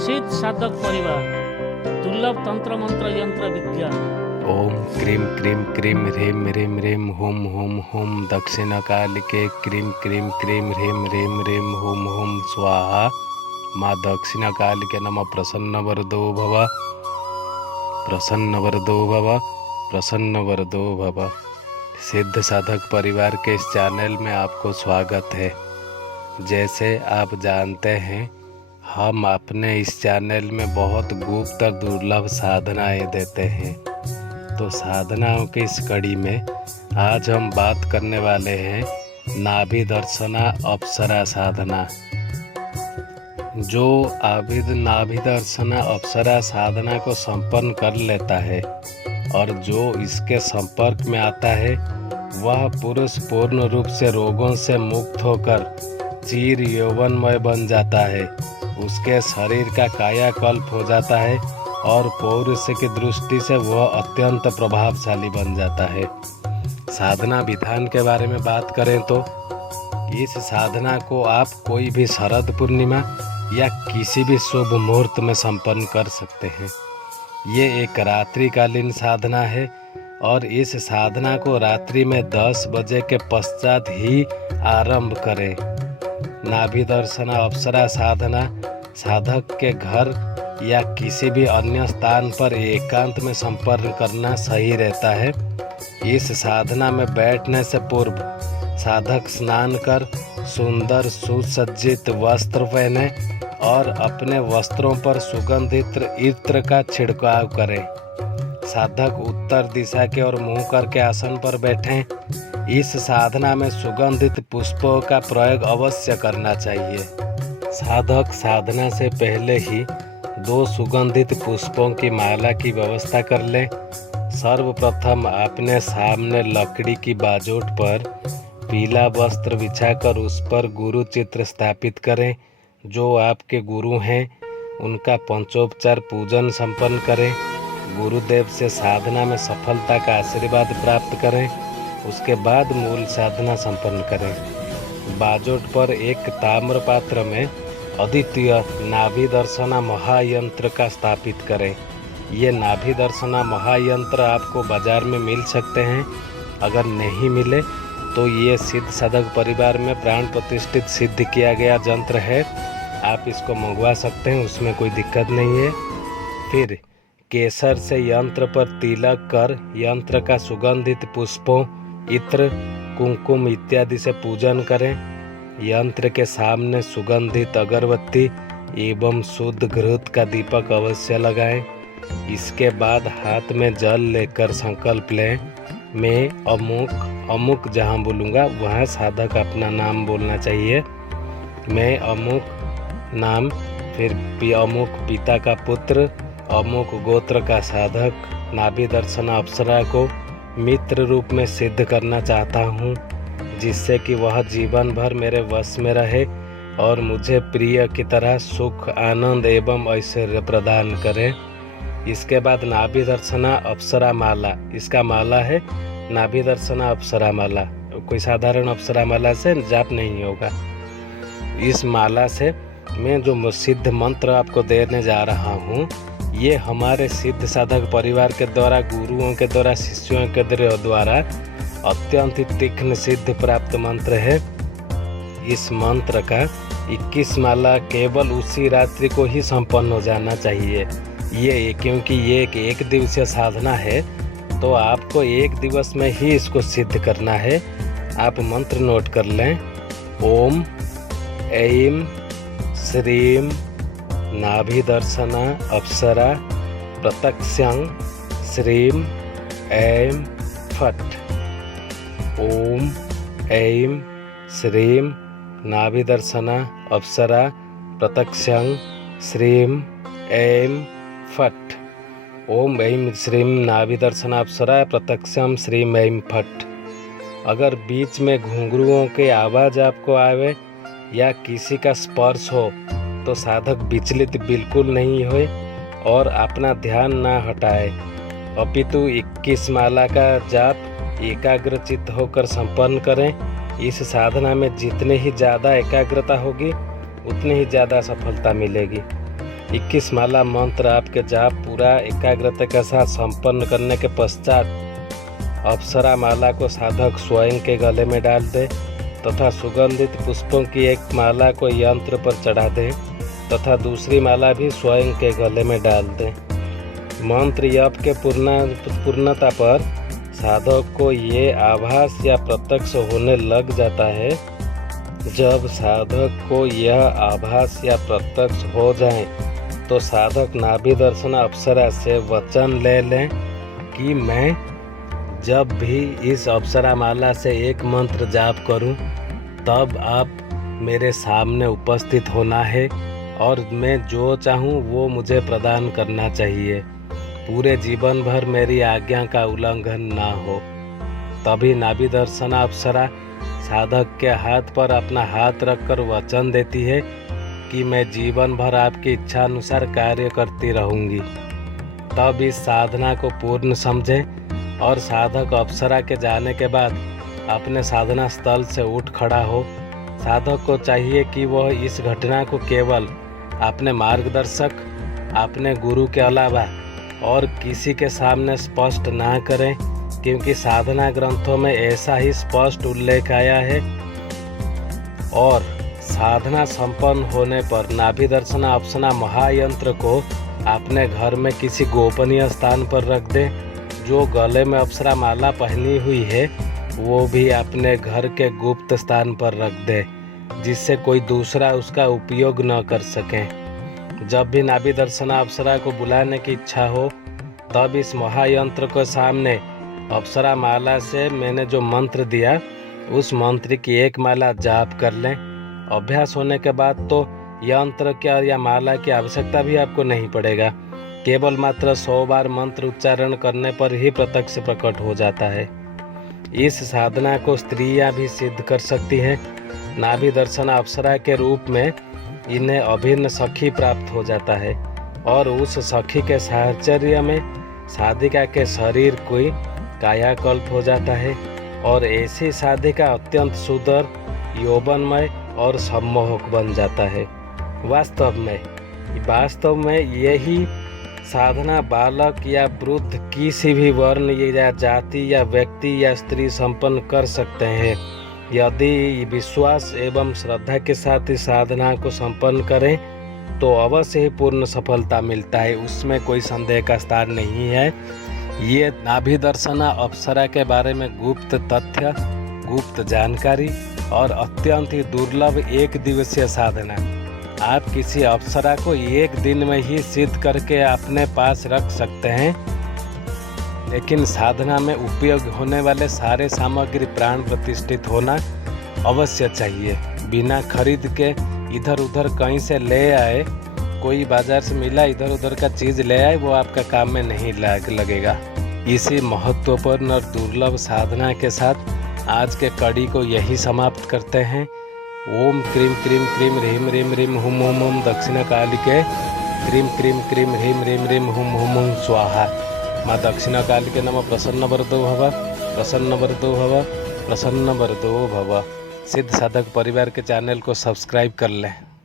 सिद्ध साधक परिवार दुर्लभ तंत्र मंत्र यंत्र विज्ञान। ओम क्रीम क्रीम क्रीम ह्रीम ह्रीम ह्रीम हुम हुम हुम दक्षिण कालिके क्रीम क्रीम क्रीम ह्रीम ह्रीम ह्रीम हुम हुम स्वाहा। माँ दक्षिण कालिके नमः। प्रसन्न वरदो भव, प्रसन्न वरदो भव, प्रसन्न वरदो भव। सिद्ध साधक परिवार के इस चैनल में आपको स्वागत है। जैसे आप जानते हैं, हम अपने इस चैनल में बहुत गुप्त और दुर्लभ साधनाएं देते हैं। तो साधनाओं की इस कड़ी में आज हम बात करने वाले हैं नाभि दर्शना अप्सरा साधना। जो आबिद नाभि दर्शना अप्सरा साधना को संपन्न कर लेता है और जो इसके संपर्क में आता है, वह पुरुष पूर्ण रूप से रोगों से मुक्त होकर चिर यौवनमय बन जाता है। उसके शरीर का कायाकल्प हो जाता है और पौरुष की दृष्टि से वह अत्यंत प्रभावशाली बन जाता है। साधना विधान के बारे में बात करें तो इस साधना को आप कोई भी शरद पूर्णिमा या किसी भी शुभ मुहूर्त में संपन्न कर सकते हैं। ये एक रात्रिकालीन साधना है और इस साधना को रात्रि में 10 बजे के पश्चात ही आरंभ करें। नाभि दर्शना अप्सरा साधना साधक के घर या किसी भी अन्य स्थान पर एकांत में संपन्न करना सही रहता है। इस साधना में बैठने से पूर्व साधक स्नान कर सुंदर सुसज्जित वस्त्र पहने और अपने वस्त्रों पर सुगंधित इत्र का छिड़काव करें। साधक उत्तर दिशा की ओर मुंह करके आसन पर बैठें। इस साधना में सुगंधित पुष्पों का प्रयोग अवश्य करना चाहिए। साधक साधना से पहले ही 2 सुगंधित पुष्पों की माला की व्यवस्था कर ले। सर्वप्रथम अपने सामने लकड़ी की बाजोट पर पीला वस्त्र बिछाकर उस पर गुरु चित्र स्थापित करें। जो आपके गुरु हैं उनका पंचोपचार पूजन संपन्न करें। गुरुदेव से साधना में सफलता का आशीर्वाद प्राप्त करें। उसके बाद मूल साधना संपन्न करें। बाजोट पर एक ताम्र पात्र में अद्वितीय नाभि दर्शना महायंत्र का स्थापित करें। ये नाभि दर्शना महायंत्र आपको बाजार में मिल सकते हैं। अगर नहीं मिले तो ये सिद्ध साधक परिवार में प्राण प्रतिष्ठित सिद्ध किया गया यंत्र है। आप इसको मंगवा सकते हैं, उसमें कोई दिक्कत नहीं है। फिर केसर से यंत्र पर तिलक कर यंत्र का सुगंधित पुष्पों, इत्र, कुमकुम इत्यादि से पूजन करें। यंत्र के सामने सुगंधित अगरबत्ती एवं शुद्ध घृत का दीपक अवश्य लगाएं। इसके बाद हाथ में जल लेकर संकल्प लें, मैं अमुक जहाँ बोलूँगा वहाँ साधक अपना नाम बोलना चाहिए। मैं अमुक नाम, फिर अमुक पिता का पुत्र, अमुक गोत्र का साधक नाभि दर्शना अप्सरा को मित्र रूप में सिद्ध करना चाहता हूँ, जिससे कि वह जीवन भर मेरे वश में रहे और मुझे प्रिय की तरह सुख, आनंद एवं ऐश्वर्य प्रदान करे। इसके बाद नाभि दर्शना अप्सरा माला, इसका माला है नाभि दर्शना अप्सरा माला। कोई साधारण अप्सरा माला से जाप नहीं होगा। इस माला से मैं जो सिद्ध मंत्र आपको देने जा रहा हूँ, ये हमारे सिद्ध साधक परिवार के द्वारा, गुरुओं के द्वारा, शिष्यों के द्वारा अत्यंत तीक्ष्ण सिद्ध प्राप्त मंत्र है। इस मंत्र का 21 माला केवल उसी रात्रि को ही संपन्न हो जाना चाहिए। ये क्योंकि ये एक दिवसीय साधना है, तो आपको एक दिवस में ही इसको सिद्ध करना है। आप मंत्र नोट कर लें। ओम ऐं श्रीं नाभि दर्शना अप्सरा प्रत्यक्षं श्रीं ऐं फट्। ओम ऐं श्रीं नाभि दर्शना अप्सरा प्रत्यक्षं श्रीं ऐं फट्। ओम ऐं श्रीं नाभि दर्शना अप्सरा प्रत्यक्षं श्रीं ऐं फट्। अगर बीच में घुंघरुओं की आवाज़ आपको आवे या किसी का स्पर्श हो तो साधक विचलित बिल्कुल नहीं होए और अपना ध्यान ना हटाए, अपितु 21 माला का जाप एकाग्रचित्त होकर संपन्न करें। इस साधना में जितने ही ज़्यादा एकाग्रता होगी उतनी ही ज़्यादा सफलता मिलेगी। 21 माला मंत्र आपके जाप पूरा एकाग्रता के साथ संपन्न करने के पश्चात अप्सरा माला को साधक स्वयं के गले में डाल दे तथा सुगंधित पुष्पों की एक माला को यंत्र पर चढ़ा दे तथा दूसरी माला भी स्वयं के गले में डाल दे। मंत्र जप के पूर्णता पर साधक को ये आभास या प्रत्यक्ष होने लग जाता है। जब साधक को यह आभास या प्रत्यक्ष हो जाए तो साधक नाभि दर्शन अप्सरा से वचन ले लें कि मैं जब भी इस अप्सरा माला से एक मंत्र जाप करूं, तब आप मेरे सामने उपस्थित होना है और मैं जो चाहूं वो मुझे प्रदान करना चाहिए। पूरे जीवन भर मेरी आज्ञा का उल्लंघन ना हो। तभी नाभि दर्शन अप्सरा साधक के हाथ पर अपना हाथ रखकर वचन देती है कि मैं जीवन भर आपकी इच्छा अनुसार कार्य करती रहूंगी। तब इस साधना को पूर्ण समझें और साधक अप्सरा के जाने के बाद अपने साधना स्थल से उठ खड़ा हो। साधक को चाहिए कि वह इस घटना को केवल अपने मार्गदर्शक, अपने गुरु के अलावा और किसी के सामने स्पष्ट ना करें, क्योंकि साधना ग्रंथों में ऐसा ही स्पष्ट उल्लेख आया है। और साधना संपन्न होने पर नाभि दर्शन अप्सरा महायंत्र को अपने घर में किसी गोपनीय स्थान पर रख दें। जो गले में अप्सरा माला पहनी हुई है वो भी अपने घर के गुप्त स्थान पर रख दे, जिससे कोई दूसरा उसका उपयोग न कर सके। जब भी नाभि दर्शन अप्सरा को बुलाने की इच्छा हो, तब इस महायंत्र को सामने अप्सरा माला से मैंने जो मंत्र दिया उस मंत्र की एक माला जाप कर लें। अभ्यास होने के बाद तो यंत्र क्या या माला की आवश्यकता भी आपको नहीं पड़ेगा। केवल मात्र 100 बार मंत्र उच्चारण करने पर ही प्रत्यक्ष प्रकट हो जाता है। इस साधना को स्त्रियां भी सिद्ध कर सकती हैं। नाभि दर्शन अप्सरा के रूप में इन्हें अभिन्न सखी प्राप्त हो जाता है और उस सखी के साहचर्य में साधिका के शरीर कोई कायाकल्प हो जाता है और ऐसी साधिका अत्यंत सुंदर, यौवनमय और सम्मोहक बन जाता है। वास्तव में यही साधना बालक या वृद्ध किसी भी वर्ण या जाति या व्यक्ति या स्त्री संपन्न कर सकते हैं। यदि विश्वास एवं श्रद्धा के साथ इस साधना को संपन्न करें तो अवश्य ही पूर्ण सफलता मिलता है, उसमें कोई संदेह का स्थान नहीं है। ये नाभि दर्शन अप्सरा के बारे में गुप्त तथ्य, गुप्त जानकारी और अत्यंत ही दुर्लभ एक दिवसीय साधना आप किसी अप्सरा को एक दिन में ही सिद्ध करके अपने पास रख सकते हैं, लेकिन साधना में उपयोग होने वाले सारे सामग्री प्राण प्रतिष्ठित होना अवश्य चाहिए। बिना खरीद के इधर उधर कहीं से ले आए, कोई बाजार से मिला इधर उधर का चीज़ ले आए, वो आपका काम में नहीं लगेगा। इसी महत्वपूर्ण और दुर्लभ साधना के साथ आज के कड़ी को यही समाप्त करते हैं। ओम क्रीम क्रीम क्रीम ह्रीम ह्रीम ह्रीम हुम हुम हुम दक्षिण कालिके क्रीम क्रीम क्रीम ह्रीम ह्रीम ह्रीम हुम हुम हुम स्वाहा। माँ दक्षिण कालिके नमः। प्रसन्न वरदो भव, प्रसन्न वरदो भव, प्रसन्न वरदो भव। सिद्ध साधक परिवार के चैनल को सब्सक्राइब कर लें।